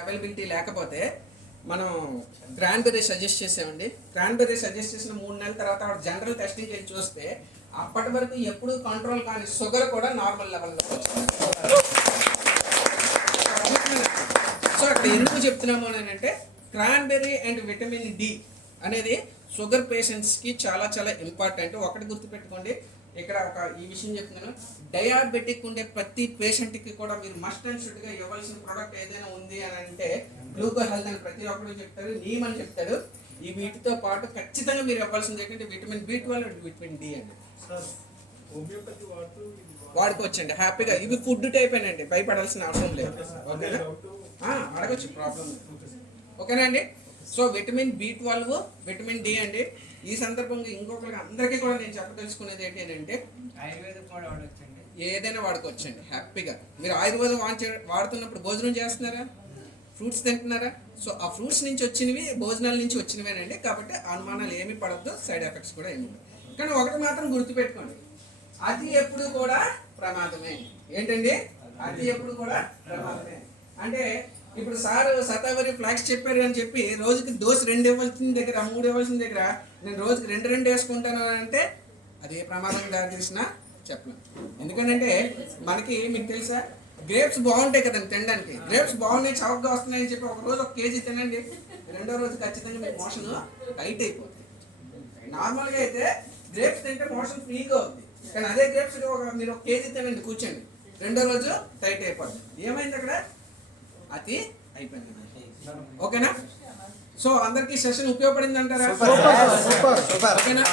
Availability లేకపోతే మనం cranberry suggest చేసామండి. క్రాన్బెర్రీ సజెస్ట్ చేసిన 3 నెలల తర్వాత జనరల్ టెస్టింగ్ వెళ్ళి చూస్తే అప్పటి వరకు ఎప్పుడు కంట్రోల్ కాని షుగర్ కూడా నార్మల్ లెవెల్లో వచ్చింది. సో అక్కడ ఎందుకు చెప్తున్నాము అని అంటే క్రాన్బెర్రీ అండ్ విటమిన్ డి అనేది షుగర్ పేషెంట్స్కి చాలా చాలా ఇంపార్టెంట్. ఒకటి గుర్తుపెట్టుకోండి, ఇక్కడ ఈ విషయం చెప్తున్నాను, డయాబెటిక్ ఉండే ప్రతి పేషెంట్కి కూడా మీరు మస్ట్ అండ్ షుడ్గా ఇవ్వాల్సిన ప్రోడక్ట్ ఏదైనా ఉంది అని అంటే గ్లూకో హెల్త్ అని ప్రతి ఒక్కరు చెప్తారు, నీమ్ అని చెప్తాడు. ఈ వీటితో పాటు ఖచ్చితంగా మీరు ఇవ్వాల్సింది ఏంటంటే vitamin B12 and vitamin D అండి. వాడుకోవచ్చండి హ్యాపీగా. ఇవి ఫుడ్ టైప్ అండి, భయపడాల్సిన అవసరం లేదు. ఓకేనా, అడగచ్చు, ప్రాబ్లం ఓకేనా అండి. So vitamin B12, vitamin D అండి. ఈ సందర్భంగా ఇంకొకరికి అందరికీ కూడా నేను చెప్పదలుచుకునేది ఏంటి అంటే ఆయుర్వేదం కూడా వాడవచ్చండి, ఏదైనా వాడుకోవచ్చండి హ్యాపీగా. మీరు ఆయుర్వేదం వాడుతున్నప్పుడు భోజనం చేస్తున్నారా, ఫ్రూట్స్ తింటున్నారా? సో ఆ ఫ్రూట్స్ నుంచి వచ్చినవి భోజనాల నుంచి వచ్చినవేనండి. కాబట్టి అనుమానాలు ఏమీ పడద్దు, సైడ్ ఎఫెక్ట్స్ కూడా ఏమి. కానీ ఒకటి మాత్రం గుర్తుపెట్టుకోండి, అతి ఎప్పుడు కూడా ప్రమాదమే. ఏంటండి, అతి ఎప్పుడు కూడా ప్రమాదమే. అంటే ఇప్పుడు సార్ శతావరి ఫ్లాక్స్ చెప్పారు అని చెప్పి రోజుకి డోసు 2 ఇవ్వాల్సిన దగ్గర 3 ఇవ్వాల్సిన దగ్గర నేను రోజుకి 2 వేసుకుంటాను అంటే అది ఏ ప్రమాదం దారితీసినా చెప్పలేను. ఎందుకంటే మనకి మీకు తెలుసా, గ్రేప్స్ బాగుంటాయి కదండి తినడానికి. గ్రేప్స్ బాగున్నాయి, చౌకగా వస్తున్నాయని చెప్పి ఒక రోజు 1 కేజీ తినండి, 2వ రోజు ఖచ్చితంగా మీకు మోషన్ టైట్ అయిపోతుంది. నార్మల్గా అయితే గ్రేప్స్ తింటే మోషన్ ఫ్రీగా అవుతుంది, కానీ అదే గ్రేప్స్ మీరు 1 కేజీ తినండి కూర్చోండి, 2వ రోజు టైట్ అయిపోతుంది. ఏమైంది అక్కడ, అతి అయిపోయింది. ఓకేనా. సో అందరికీ సెషన్ ఉపయోగపడింది అంటారా? ఓకేనా.